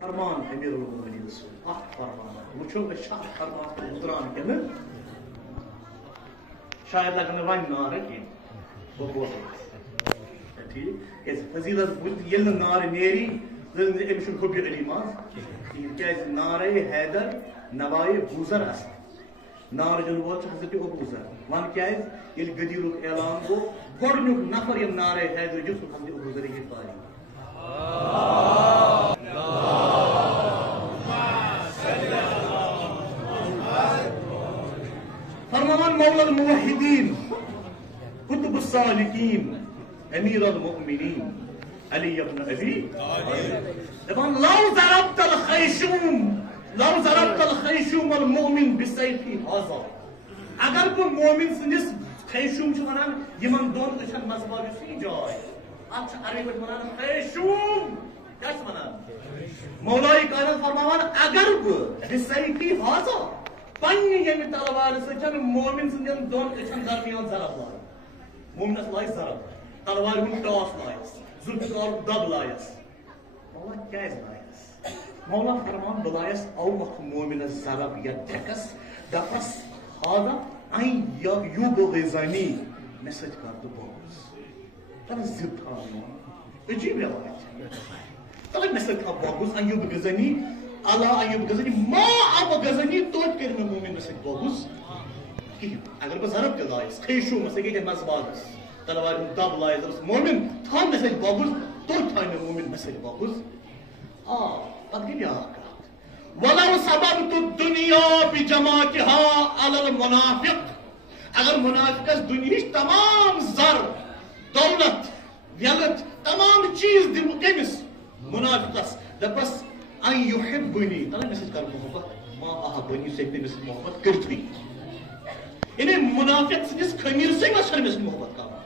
فرمان امیر المومنین رسول فرمان وچھو شاہ فرمان اتران کن شاید لگن ون نار کی ٹھیک فضیلت یل نار نیری امس حب علی ماز نار حیدر نوائے بوزر اس نار جن وول حضرت ابوذر ون کیاز یل غدیرک اعلان گو گۄڈنیُک نفر یم نار حیدر دِیُت سُہ حضرت ابوذر غفاری فرمان مولا الموحدین قطب السالکین امیر المؤمنین علی ابن ابی دپان لو ضربت الخیشوم المؤمن بسیفی هذا اگر بہ مومن سندس خیشوم چھ ونان یمن دون اچھن مذہب سی جائے ات عربی پہ ونان خیشوم کیا چھ ونان مولای کائنات فرمان اگر بہ بسیفی هذا پنہ یمہ تلوار سچن مومن سندن دون اچھن درمیان ضرب لائے مومنس لائے ضرب تلوار ہن ٹاس لائس ذوالفقار دب لائس مولا کیا لائس مولا فرمان بلائس او وقت مومنس ضرب یا ٹھکس دپس هذا این یبغضنی مے سۭتۍ کر تہٕ بغض تل ضد تھاوان عجیب روایت تل مے سۭتۍ تھاو بغض ان یبغضنی اللہ ان یبغضنی ما ابغضنی توتہِ کر نہٕ مومن مے سۭتۍ بغض کہیٖنۍ اگر بہٕ ضرب تہِ لایس خیشوم سُہ گٔے مذباغس تلوار ہُنٛد دب لایس دپس مومن تھاو مے سۭتۍ بغض توتہِ تھاو نہٕ مومن مے سۭتۍ بغض پتہٕ گٔے بیٛاکھ کتھ ولو سببت الدنيا بجماعتها على المنافق اگر منافقس دنیاہٕچ تمام زر دولت ویلت تمام چیز دمو کٔمِس منافقس دپس ان يحبني تلے مے سۭتۍ کر محبت ما احبنی سۭتۍ تٔمِس سۭتۍ محبت کٔرتھٕے یعنی منافق سٕنٛدِس خمیٖرسٕے منٛز چھنہٕ مےٚ سۭتۍ محبت کران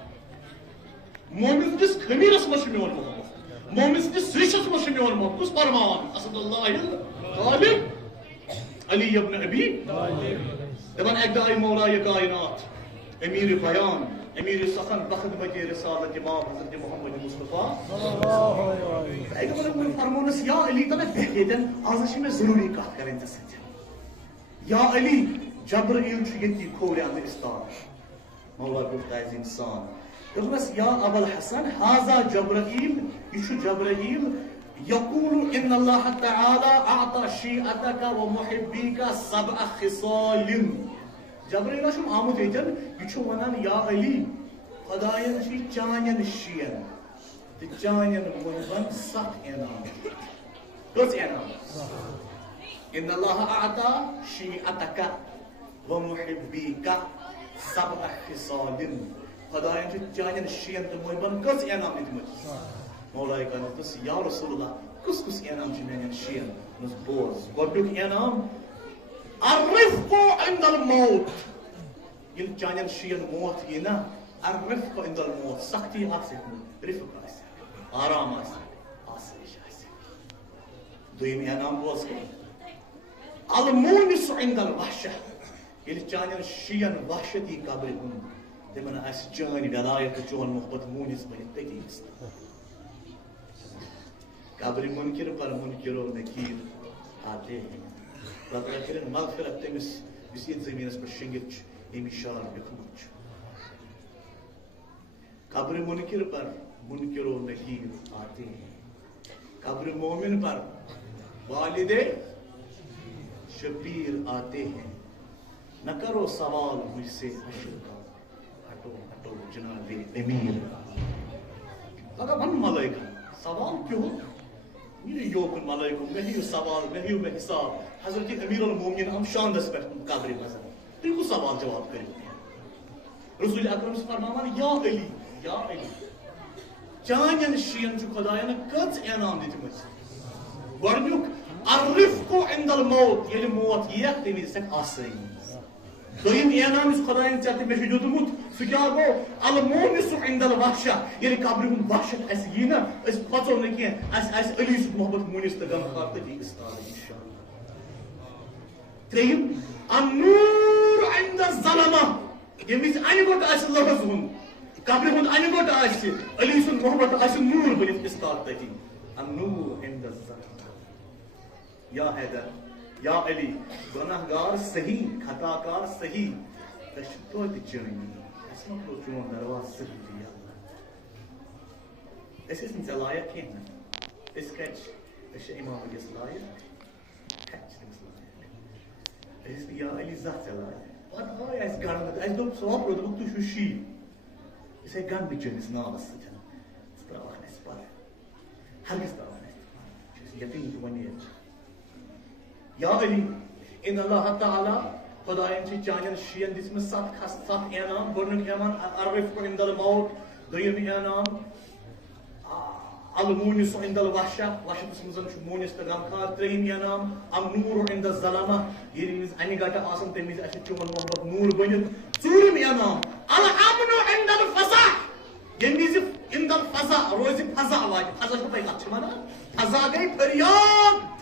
مومن سٕنٛدِس خمیٖرس منٛز چھُ میون محبت مومن سٕنٛدِس سرٛیشس منٛز چھُ میون محبت کُس فرمان اسد اللہ غالب علی ابن ابی دپان اکہِ دۄہ آیہِ مولایہِ کائنات امیر بیان امیر سخن بخدمت رسالت امام حضرت محمد مصطفیٰ اکہِ دۄہ ووٚن فرمونس یا علی تلے بیٚہہ ییٚتٮ۪ن آز چھِ مےٚ ضروٗری کتھ کرٕنۍ ژےٚ سۭتۍ یا علی جبرائیل چھُ ییٚتی کھوورِ اندر استاد مولا گوٚو تازِ انسان دوٚپنس یا ابا الحسن هذا جبرائیل یہ چھُ جبرائیل يقول ان الله تعالى اعطى شيعتك ومحبيك 7 خصال جبرائیل چھُ آمُت ییٚتٮ۪ن یہِ چھُ ونان یا علی خدایَن چھِ چانٮ۪ن شِین تہٕ چانٮ۪ن محبن 7 انعام کٔژ انعام ان الله اعطى شيعتك ومحبيك 7 خصال خدایَن چھِ چانٮ۪ن شِین تہٕ محبن کٔژ انعام دِتمٕتۍ مولای کائنات یا رسول اللہ کس کس انعام چھ میانن شین نس بوز گۄڈنیُک انعام الرفق عند الموت ییٚلہِ چانٮ۪ن شین موت یی نا الرفق عند الموت سختی آسہِ رفق آسہِ آرام آسہِ آسٲیش آسہِ دوٚیِم انعام بوز المونس عند الوحشة ییٚلہِ چانٮ۪ن شین وحشت یی قبرِ ہُنٛد تِمن آسہِ چٲنۍ ولایت تہٕ چون محبت مونس بٔنِتھ تٔتی قبر منکر پر منکر و نکیر آتے ہیں خدا کرن مغفرت تمس یس یت زمینس پر شنگت یمی شار لیکھمت قبر منکر پر منکر و نکیر آتے ہیں قبر مومن پر والد شبیر آتے ہیں نہ کرو سوال مجھ سے حشر کا ہٹو ہٹو جناب امیر لگا بن ملائکہ سوال کیوں یہ یوکن ملائکم میں ہی سوال میں ہی حساب حضرت امیر المومنین ہم شاندس پر قبر مزہ تم کو سوال جواب کریں رسول اکرم فرمان یا علی چانین شین چھ خدایان کچ انعام دتمت گۄڈنیُک الرفق عند الموت ییٚلہِ موت یی تمہِ وِزِ چھکھ آسٲنی دوٚیِم انعام یُس خدایَن ژےٚ تہٕ مےٚ چھُ دیُتمُت سُہ کیٛاہ گوٚو المونس عند الوحشة ییٚلہِ قبرِ ہُنٛد وحشت اَسہِ یی نا أسۍ کھۄژو نہٕ کینٛہہ اَسہِ آسہِ علی سُنٛد محبت مونس تہٕ غمخار تٔتی استاد انشاءاللہ ترٛیٚیِم النور عند الظلمة ییٚمہِ وِزِ انہِ گوٚٹ آسہِ لفظ ہُنٛد قبرِ ہُنٛد انہِ گوٚٹ آسہِ علی سُنٛد محبت آسہِ نوٗر بٔنِتھ استاد تٔتی النور عند الظلمة یا حیدر یا علی گناہگار صحیح خطاکار صحیح تش توتہِ چٲنی اَسہِ مۄکلو چون درواز صحیح یا اللہ أسۍ ٲسۍ نہٕ ژےٚ لایق کینٛہہ أسۍ کَتہِ چھِ أسۍ چھِ اِمام علیَس لایق کَتہِ چھِ تٔمِس لایق أسۍ ٲسۍ نہٕ یا علی زانٛہہ ژےٚ لایق پتہٕ آے اَسہِ گنٛڈنہٕ اَسہِ دوٚپ ژٕ وۄپرو دوٚپُکھ تُہۍ چھِو شیٖر أسۍ آے گنٛڈنہٕ چٲنِس ناوَس سۭتۍ ژٕ ترٛاوَکھ نہٕ اَسہِ پتہٕ ہرگِز ترٛاوَکھ نہٕ اَسہِ یقیٖن تہِ وَنہِ یا علی اِن اللہ تعالیٰ خۄدایَن چھِ چانٮ۪ن شِیَن دِژمٕژ 7 انعام گۄڈنیُک انعام الرفق عند الموت دوٚیِم انعام المونس عند الوحشہ وحشتس منٛز چھُ مونس تہٕ غمخار ترٛیٚیِم انعام النور عند الظلمہ ییٚمہِ وِزِ اَنہِ گٹہٕ آسان تَمہِ وِزِ آسہِ چون محبت نوٗر بٔنِتھ ژوٗرِم انعام الامن عند الفزع ییٚمہِ وِزِ عند الفزع روزِ فضا واتہِ فضا چھُو تۄہہِ کَتھ چھِ وَنان فضا گٔے فریاد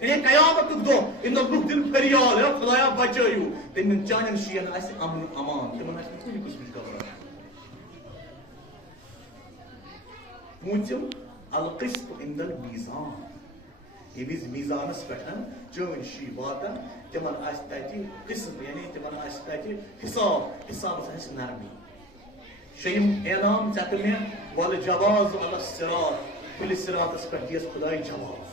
یعنی قیامتُک دۄہ اَمہِ دۄہ لُکھ دِن فریاد ہے خۄدایا بچٲیِو تٔمۍ چانٮ۪ن شِیَن آسہِ امن امان تِمن آسہِ نہٕ کُنہِ قٕسمٕچ گھبراہٹ پوٗنٛژِم القسط عند المیٖزان ییٚمہِ وِزِ میٖزانس پٮ۪ٹھ چٲنۍ شی واتن تِمن آسہِ تتہِ قسم یعنی تِمن آسہِ تتہِ حسابس آسہِ نرمی شیٚیِم انعام ژےٚ تہٕ مےٚ ولہٕ جواز علی الصراط پُلہِ صراطس پٮ۪ٹھ دِیَس خۄداے جواز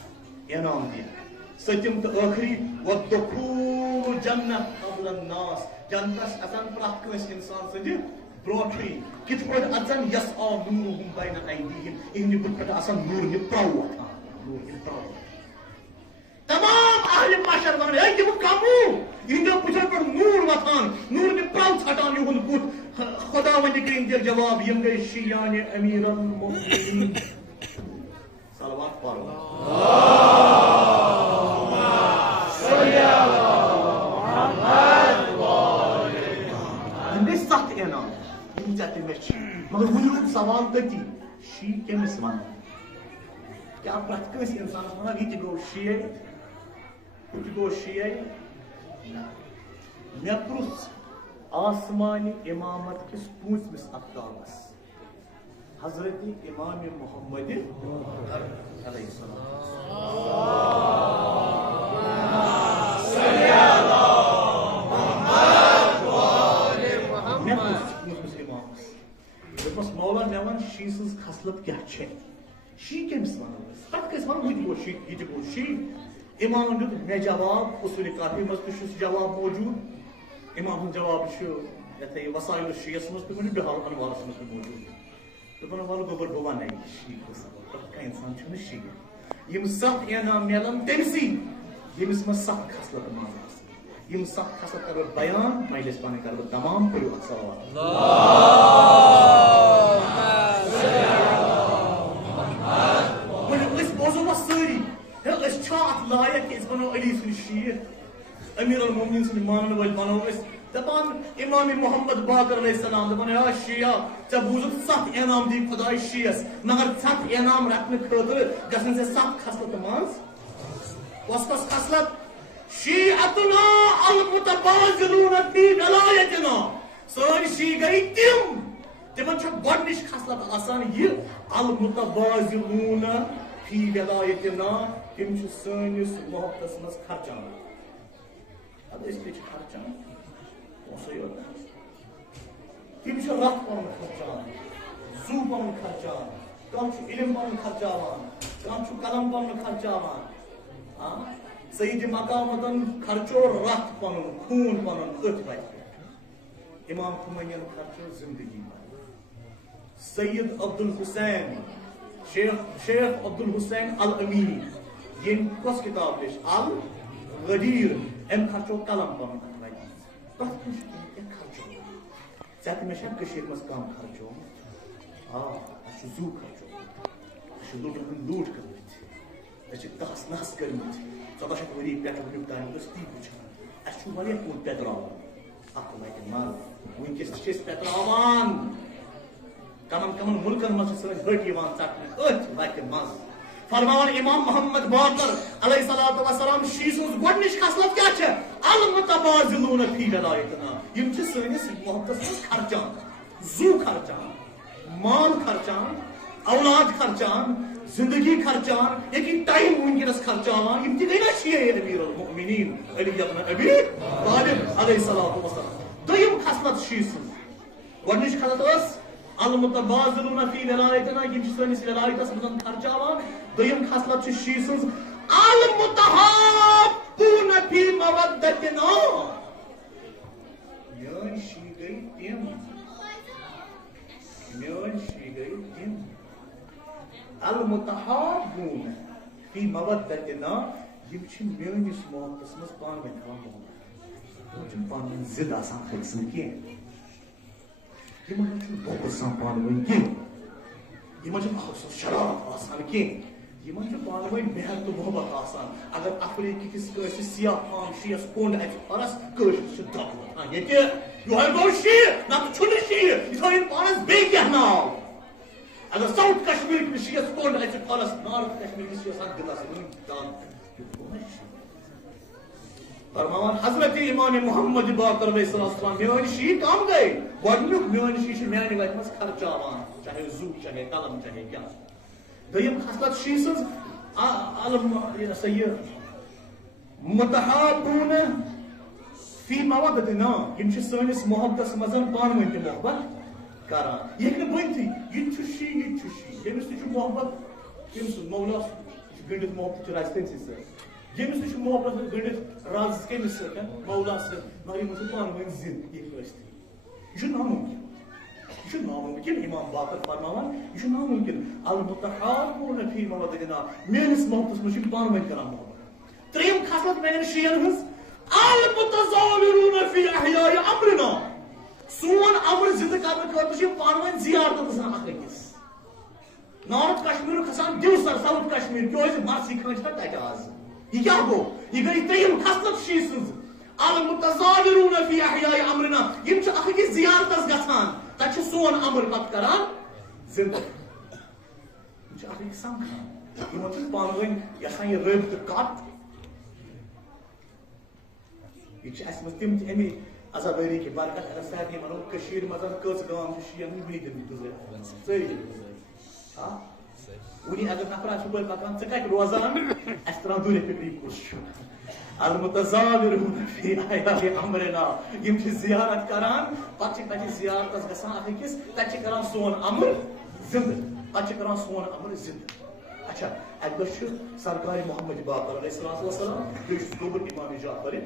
انعام دِنۍ سٔتِم تہٕ ٲخری والدخول جنت قبل الناس جنتس اژن پرٛٮ۪تھ کٲنٛسہِ انسان سٕنٛدِ برونٛٹھٕے کِتھ پٲٹھۍ اژن یسعا نوٗرُہُم بین ایدیہم یِہنٛدِ بُتھِ پٮ۪ٹھ آسان نوٗرنہِ پرٛو وۄتھان نوٗرنہِ پرٛو تمام اہلِ محشر ونان ہے یِم کموٗ یِہنٛدیو بُتھیو پٮ۪ٹھ نوٗر وۄتھان نوٗرنہِ پرٛو ژھٹان یِہُنٛد بُتھ خۄدا وندِ کٔرِنۍ دِکھ جواب یِم گٔے شِیانہِ امیر المؤمنین صلوات پرو مگر وُنہِ روٗد سوال تٔتی شی کٔمِس وَنو کیٛاہ پرٛٮ۪تھ کٲنٛسہِ اِنسانَس وَنان یہِ تہِ گوٚو شِیے ہُہ تہِ گوٚو شِیے مےٚ پرُٛژھ آسمانہِ اِمامت کِس 5مِس افتابس حضرت امام محمد علیہ السلام مولا مےٚ وَن شی سٕنٛز خصلت کیٛاہ چھےٚ شی کٔمِس وَنو أسۍ پتہٕ کٲنٛسہِ وَنو ہُہ تہِ گوٚو شی یہِ تہِ گوٚو شی اِمامن دیُت مےٚ جواب اصوٗلِ کافی منٛز تہِ چھُ سُہ جواب موجوٗد اِمام سُنٛد جواب چھُ یتھے وسائل شیٖیَس منٛز تہِ وُنہِ بِحال انوارس منٛز تہِ موجوٗد دوٚپُن وَلہٕ گوٚبُر بہٕ وَنَے شی کُس پرٛٮ۪تھ کانٛہہ اِنسان چھُنہٕ شی یِم 7 انعام میلن تٔمسٕے ییٚمِس منٛز 7 خصلت منٛز آسن یِم 7 خصلت کرٕ بہٕ بیان مجلس پنٕنۍ کرٕ بہٕ تمام کٔرِو اکھ سوال سٲری أسۍ چھا اتھ لایق کہِ أسۍ بنو علی سٕنٛدۍ شیٖر امیر المؤمنین سٕنٛدۍ مانن وٲلۍ بنو أسۍ دپان امام محمد باقر علیہ السلام دپان ہے شِیا ژےٚ بوٗزُتھ 7 انعام دی خۄداے شِیَس مگر 7 انعام رٹنہٕ خٲطرٕ گژھن ژےٚ 7 خصلت منٛز کۄس خصلت شیعتنا المتبازلون فی ولایتنا سٲنۍ شی گٔے تِمن چھِ گۄڈنِچ خصلت آسان یہِ المتبازلون فی ولایتنا تِم چھِ سٲنِس محبتس منٛز خرچان اَدٕ أسۍ تہِ چھِ خرچان پونٛسَے یوت تِم چھِ رَتھ پَنُن خرچان زوٗ پَنُن خرچان کانٛہہ چھُ علم پَنُن خرچاوان کانٛہہ چھُ قلم پَنُن خرچاوان سید مقامتن خرچو رَتھ پَنُن خوٗن پَنُن أتھۍ وَتہِ پٮ۪ٹھ امام خُمینین خرچو زندگی سید عبدالحسین شیخ عبدالحسین الامین ییٚمۍ کۄس کِتاب لیٚچھ الغدیر أمۍ خرچو قلم پَنُن اَتھ وَتہِ تَتھ منٛز چھُ کیٚنٛہہ خرچو ژےٚ تہٕ مےٚ چھا کٔشیٖرِ منٛز کَم خرچومُت اَسہِ چھُ زوٗ خرچومُت اَسہِ چھُ لُٹن ہُنٛد لوٗٹھ کٔرمٕتۍ أسۍ چھِ تَحس نحس کٔرمٕتۍ 1400 ؤری پٮ۪ٹھ وٕنیُک تام ٲسۍ تی وٕچھان اَسہِ چھُ واریاہ کُن پٮ۪تراوُن اکھ وَتہِ منٛز وٕنکیٚس تہِ چھِ أسۍ پٮ۪تراوان کمن مُلکن منٛز چھِ سٲنۍ ۂٹۍ یِوان ژٹنہٕ أتھۍ وَتہِ منٛز فرماوان امام محمد باقر علیہ الصلوۃ والسلام شی سٕنٛز گۄڈنِچ خصلت کیٛاہ چھےٚ المتبازلون فی ولایتنا یِم چھِ سٲنِس محبتس منٛز خرچان زوٗ خرچان مال خرچان اولاد خرچان زندگی خرچان یکی ٹائم ونکس خرچان یم تہ گئی نا شیعہ امیر المؤمنین علی ابن ابی طالب علیہ الصلوۃ والسلام دویم خصلت شیع سن گۄڈنِچ خصلت ٲس المتبادلون فی ولایتنا یم چھ سٲنِس ولایتس منٛز خرچاوان دویم خصلت چھ شیع سٕنٛز المتحابون فی مودتنا میٲنۍ شیع گٔے تِم میٲنۍ شیع گٔے تِم المتحابون فی مودتنا یم چھ میٲنِس محبتس منٛز پانہٕ ؤنۍ تھاوان محبت تِم چھِنہٕ پانہٕ ؤنۍ ضد آسان کھٔتۍسٕے کینٛہہ یمن چھُنہٕ بۄکُر آسان پانہٕ ؤنۍ کینٛہہ یمن چھُنہٕ حوصلہٕ شرارت آسان کینٛہہ یمن چھُ پانہٕ ؤنۍ محبت تہٕ محبت آسان اگر افریقی کِس کٲنٛسہِ سیاہ فام شیعس کوٚنڈ اَژِ فرس کٲشِر چھِ دب وۄتھان ییٚتہِ یہوے گوٚو شیعہ نتہٕ چھُنہٕ شیعہ یہِ تھٲیِن پانس بیٚیہِ کینٛہہ ناو اگر ساوُتھ کشمیٖر کِس شیعس کوٚنڈ اَژِ فرس نارتھ کشمیٖر کِس شیعس آسہِ دِلس فرماوان حضرت امام محمد باقر علیہ السلام میٲنۍ شیعہ کم گٔے گۄڈنیُک میٲنۍ شیعہ چھِ میانہِ وتہِ منٛز خرچاوان چاہے زُو چاہے قلم چاہے کیٛاہ دوٚیِم خصلت شیعہ سٕنٛز متحابون فی مودتنا یم چھِ سٲنِس محبتس منٛز پانہٕ ؤنۍ تہِ محبت کران یہِ ہیٚکہِ نہٕ بٔنتھٕے یہِ تہِ چھُ شیعہ یہِ تہِ چھُ شیعہ ییٚمِس تہِ چھُ محبت تٔمۍ سُنٛد مولا چھُ گٔنڈِتھ محبت چھُ رازِ تٔمۍ سٕے سۭتۍ ییٚمِس تہِ چھُ محبت گٔنڈِتھ راز کٔمِس سۭتۍ مولا سۭتۍ مگر یِمن چھُ پانہٕ ؤنۍ ضد یہِ ہیٚکہِ ٲسِتھٕے یہِ چھُ نامُمکِن یہ چھُ ناممکن امام باقر فرماوان یہ چھُ ناممکن المتحابون فی مودتنا میٲنِس محبتس منٛز چھِ یِم پانہٕ ؤنۍ کران محبت ترٛیٚیِم خصلت میانٮ۪ن شیعین ہٕنٛز المتزاورون فی احیاء امرنا سون امر زندٕ کرنہٕ خٲطرٕ چھِ یِم پانہٕ ؤنۍ زیارتہٕ گژھان اکھ أکِس نارتھ کشمیٖرُک کھسان دیوسر ساوُتھ کشمیٖر کیٛازِ مرسی خٲنۍ چھِ تتہِ آز یہ کیٛاہ گوٚو یہِ گٔے ترٛیٚیِم خصلت شیعہ سٕنٛز المتزاورون فی احیاء امرنا یم چھِ اکھ أکِس زیارتس گژھان تتہِ چھُ سون امر پتہٕ کران زندٕ یم چھِ اکھ أکِس سمکھان یمن چھُ پانہٕ ؤنۍ یژھان یہِ رٲبطہٕ کتھ یہِ چھِ اسہِ منٛز تِم تہِ امی عزادٲری کہِ برکت اگر سارنٕے ونو کٔشیٖرِ منٛز کٔژ گام چھِ شیعن ہٕنٛدۍ وٕنہِ تہِ گُزٲرِتھ سٲری وٕنہِ اگر نفر آسہِ ہُپٲرۍ پکان ژٕ کتہِ روزان اسہِ ترٛاو دوٗرِ فِکری کُس چھُ المتزاورون فی احیاء امرنا یم چھِ زیارت کران پتہٕ چھِ تتہِ زیارتس گژھان اکھ أکِس تتہِ چھِ کران سون امر زندٕ پتہٕ چھِ کران سون امر زندٕ اچھا اکہِ دۄہ چھُ سرکار محمد باقر علیہ الصلوۃ والسلام بیٚیہِ چھُ صوبُر امام جعفر چھِ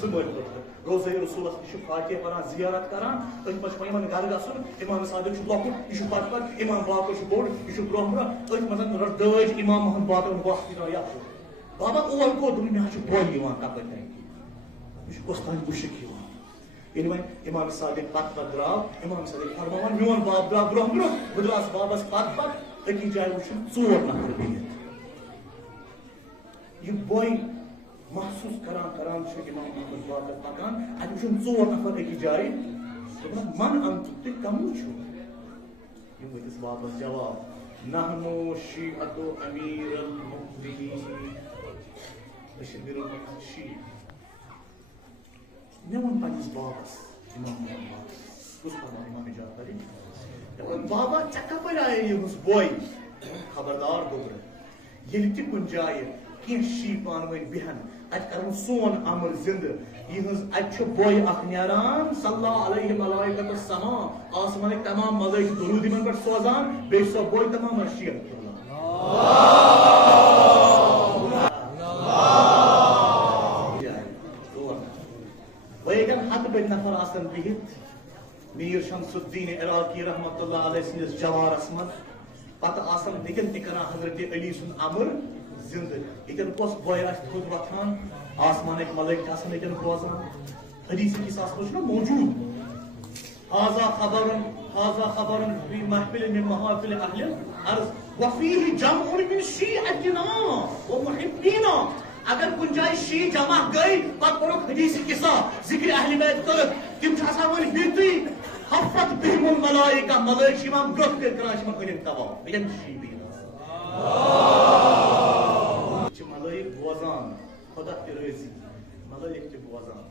زٕ مٲلۍ پٔتھر روزے رسولس نِش چھُ فاتحہ پران زیارت کران أتھۍ منٛز چھُ یِمن گرٕ گژھُن امام صادق چھُ لۄکُٹ یہِ چھُ پتہٕ پتہٕ امام باقر چھُ بوٚڑ یہِ چھُ برونٛہہ برونٛہہ أتھۍ منٛز رٔٹ دٲج امام محمد باقر وقت دِوان یتھ بابا اول کوٚت دوٚپُن مےٚ حظ چھُ بۄن یِوان تپٲرۍ تانۍ مےٚ چھُ کۄس تانۍ مُشک یِوان ییٚلہِ وۄنۍ امام صادق پتہٕ درٛاو امام صادق فرماوان میون باب درٛاو برونٛہہ برونٛہہ بہٕ درٛاس بابس پتہٕ أکِس جایہِ وٕچھُن ژور نفر بِہِتھ یہِ بۄن محسوٗس کران کران چھُ امام محمد باقر پکان اتہِ وٕچھُن ژور نفر أکِس جایہِ دوٚپُن من انتُم تُہۍ کمٕے چھِو یِم ؤتِس واپس جواب نحنو شیعۃ امیر المؤمنین أسۍ چھِ أمیٖر المؤمنین شیعہ مےٚ ووٚن پننِس بابس امام کُس پران امام جعفری مےٚ ووٚن بابا ژےٚ کپٲرۍ آیے یِہٕنٛز بۄے خبردار گوٚبرٕ ییٚلہِ تہِ کُنہِ جایہِ کینٛہہ شیعہ پانہٕ ؤنۍ بیٚہن اتہِ کرون سون امر زندٕ یِہٕنٛز اتہِ چھِ بۄے اکھ نیران صلی اللہ علیہ ملائکۃ السماء آسمانٕکۍ تمام ملٲیکہٕ درود یِمن پٮ۪ٹھ سوزان بیٚیہِ چھِ سۄ بۄے تمام شیعن وۄنۍ ہتہٕ بٔدۍ نفر آسان بِہِتھ میٖر شمس الدین عراقی رحمتہ اللہ علیہ سٕنٛدِس جوارس منٛز پتہٕ آسان بیٚکٮ۪ن تہِ کران حضرت علی سُنٛد امر زندٕ ییٚتٮ۪ن کۄس بۄے آسہِ تھوٚد وۄتھان آسمانٕکۍ ملٲیکہٕ آسان ییٚتٮ۪ن روزان حدیث کِس منٛز چھُنہ موجوٗد هذا خبر فی محفل من محافل اہل الارض وفیہ جمع من شیعتنا ومحبینا اگر کُنہِ جایہِ شیعہ جمع گٔے پتہٕ پوٚرُکھ حدیث قصہ ذکر اہل بیت کٔرٕکھ تِم چھِ آسان وۄنۍ بِہتٕے حفت بہم الملائکہ ملٲیکہٕ چھِ یِوان برٛونٛہہ کٔرۍ کران چھِ یِمن أنِتھ تباہ ییٚتٮ۪ن شیعہ بِہِتھ ملٲیک بوزان خدا تہِ رٲضی ملٲیک تہِ بوزان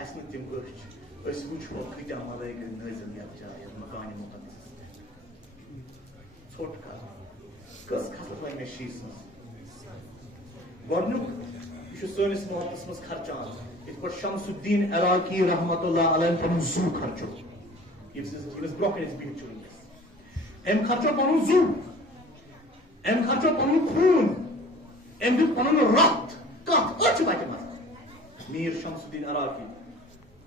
اسہِ نہٕ تِم أچھ أسۍ وٕچھو کۭتیاہ ملٲیک نٲزِل یتھ جایہِ مکانہِ مُقدسس ژھوٚٹ کران کس خصلت لگ میں شیس مز گۄڈنیُک یہ سٲنِس محبتس مز خرچان یِتھ پٲٹھۍ شمس الدین عراقی رحمۃ اللہ علیہ پنُن زو خرچو ییٚمِس برونٛہہ کَنہِ أسۍ بِہِتھ چھِ وٕنکٮ۪س أمۍ خرچو پنُن زو أمۍ خرچو پنُن خوٗن أمۍ دیُت پنُن رت کتھ أچھ بچہِ منٛز میر شمس الدین عراقی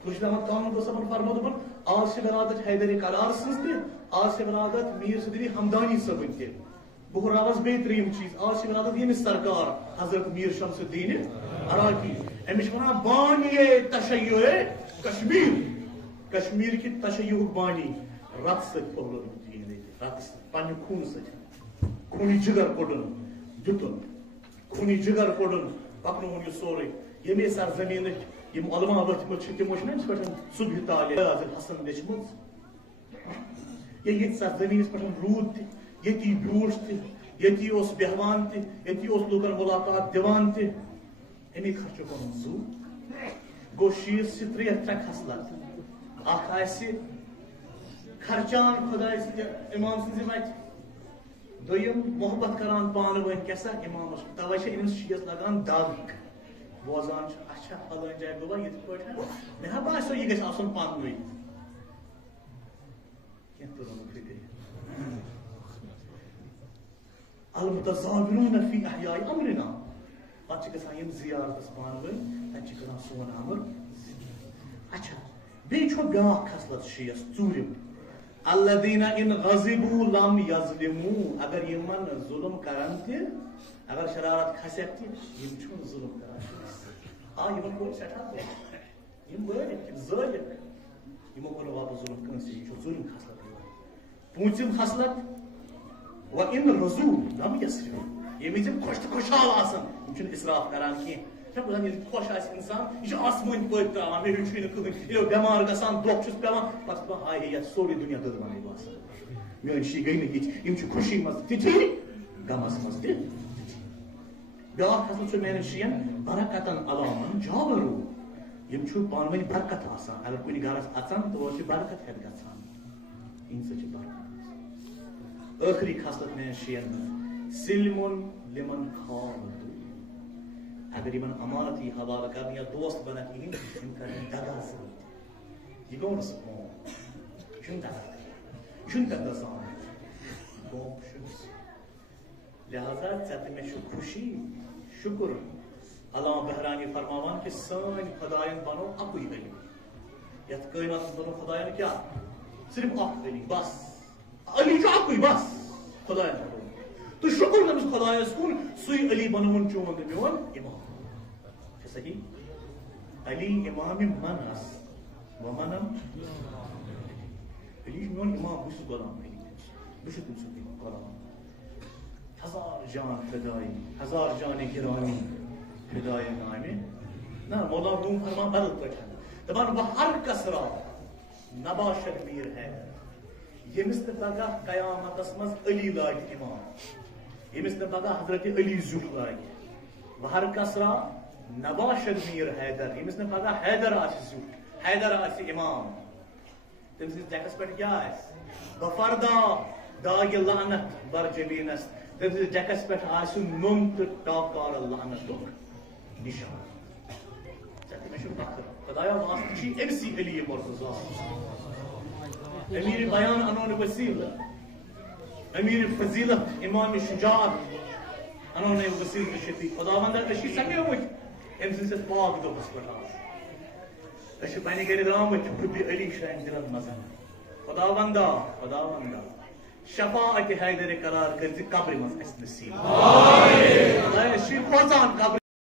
خورشید احمد قانون صٲبن فرمو دوٚپُن آز چھِ ولادت حیدر قرار سٕنٛز تہِ آز چھِ ولادت میر صدری ہمدانی صٲبٕنۍ تہِ بہٕ ہُراوس بیٚیہِ ترٛیٚیِم چیٖز آز چھِ ولادت ییٚمِس سرکار حضرت میر شمس الدین عراقی أمِس چھِ وَنان بانیے تشیعُ کشمیٖر کشمیٖر کہِ تشیعُک بانی رت سۭتۍ پھٔہلومُت دیٖن ییٚتہِ رتہٕ سۭتۍ پننہِ خوٗنہٕ سۭتۍ خوٗنی جگر کوٚڑُن دیُتُن خوٗنی جگر کوٚڑُن پکنووُن یہِ سورُے ییٚمے سرزمیٖنٕکۍ یِم علما ؤتھمٕتۍ چھِ تِمو چھِنہ أمِس پٮ۪ٹھ صبحِ تعلیٖم حسن لیچھمٕژ ییٚتہِ سرزمیٖنَس پٮ۪ٹھ روٗد تہِ ییٚتی بیوٗٹھ تہِ ییٚتی اوس بیٚہوان تہِ ییٚتی اوس لوٗکن مُلاقات دِوان تہِ اَمے خرچو پنُن زو گوٚو شیٖس چھِ ترٛےٚ خصلت اکھ آسہِ خرچان خۄداے سٕنٛدِ اِمام سٕنٛزِ وتہِ دوٚیِم محبت کران پانہٕ ؤنۍ کیٛاہ سا اِمامس تَوے چھِ أمِس شیٖس لگان دگ بوزان چھُ اچھا فلٲنۍ جایہِ گوٚوا یِتھ پٲٹھۍ مےٚ ہا باسیو یہِ گژھِ آسُن پننُے کینٛہہ تُلُن فِکرِ المتزاورون فی احیاء امرنا پتہٕ چھِ گژھان یِم زیارتس پانہٕ ؤنۍ تتہِ چھِ کران سون امر اچھا بیٚیہِ چھُ بیٛاکھ خصلت شیٖس ژوٗرِم الذین ان غضبوا لم یظلموا اگر یِمن ظُلم کرن تہِ اگر شرارت کھسیکھ تہِ یِم چھُنہٕ ظُلم کران یِمن کوٚر سٮ۪ٹھاہ یِم وٲلِکھ یِم ظٲلِم یِمو کوٚر نہٕ واپس ظُلم کٲنٛسہِ یہِ چھُ ظُلم خصلت پوٗنٛژِم خصلت وَإِن رضوٗ لم یسرفوا ییٚمہِ وِزِ یِم خۄش تہٕ خۄشحال آسان یِم چھِنہٕ اِسراف کران کینٛہہ چھےٚ بوزان ییٚلہِ خۄش آسہِ اِنسان یہِ چھُ آسمٲنۍ پٲٹھۍ تراوان مےٚ ہیوٗ چھُے نہٕ کٕہٕنۍ ییٚلہِ بٮ۪مار گژھان دۄکھ چھُس پیوان پتہٕ چھُ دپان ہاے ہے یتھ سورُے دُنیا دٔدمَنٕے باسان میٲنۍ شی گٔے نہٕ یِتھ یِم چھِ خوشی منٛز تِتھی غمس منٛز تہِ بیٛاکھ خصلت چھُ میانٮ۪ن شِین برکتن علامن جاورو یِم چھُ پانہٕ ؤنۍ برکت آسان اگر کُنہِ گرس اژان تور چھِ برکت ہٮ۪تھ گژھان یِہنٛدِ سۭتۍ چھِ برکت ٲخری خصلت میانٮ۪ن شِین منٛز سلمُن لمن خان اگر یِمن امانت یی حوالہٕ کرنہٕ یا دوست بنکھ یِہنٛدۍ یِم کرن دگا سۭتۍ یہِ گوٚو نہٕ سُہ قوم یہِ چھُنہٕ دگا یہِ چھُنہٕ تتھ گژھان قوم چھُنہٕ سُہ لہذا ژےٚ تہٕ مےٚ چھُ خوشی شُکر علامہ بہرانی فرماوان کہِ سٲنۍ خۄدایَن بنوو اکُے علی یتھ کٲیناتس بنوو خۄدایَن کیٛاہ صرف اکھ علی بس علی چھُ اکُے بس خۄدایَن بنوو تہٕ شُکر تٔمِس خۄدایس کُن سُے علی بنووُن چون تہٕ میون اِمام چھا صحیح علی امام من آس ومنم علی چھُ میون اِمام بہٕ چھُس غلام علی بہٕ چھُس تٔمۍ سُنٛد غلام ہزار جان فدائی ہزار جانِ گرامی فدائی نامہِ نہ مولا روم فرمان بدل پٲٹھۍ دپان بہٕ ہر کسرا نباشد میر حیدر ییٚمِس نہٕ پگاہ قیامتس منٛز علی لاگہِ اِمام ییٚمِس نہٕ پگاہ حضرت علی زیُٹھ لاگہِ بہٕ ہر کسرا نباشد میر حیدر ییٚمِس نہٕ پگاہ حیدر آسہِ زیُٹھ حیدر آسہِ اِمام تٔمۍ سٕنٛدِس ڈیکس پٮ۪ٹھ کیٛاہ آسہِ بہٕ فردا داگہِ لعنت بر جبیٖنس تٔمۍ سٕنٛدِس ڈیکس پٮ۪ٹھ آسہِ نوٚم تہٕ ٹاکار لعنتُک نِشان مےٚ چھُ فخر خۄدایا واسطہٕ چھُے أمسٕے علی مرتضیٰ امیر بیان انون وسیلہ امیر فضیلت امام شجاعت انون وسیلہ شفیع خداوندہ أسۍ چھِ سمیمٕتۍ أمۍ سٕنٛدِس پاک دۄہس پٮ۪ٹھ آز أسۍ چھِ پننہِ گرِ درٛامٕتۍ حُبہِ علی چھُ اَسہِ دِلن منٛز خداوندہ خداوندہ شفاعت حیدر قرار کٔرۍ زِ قبرِ منٛز اَسہِ نصیٖب خدایا أسۍ چھِ کھوژان قبرِ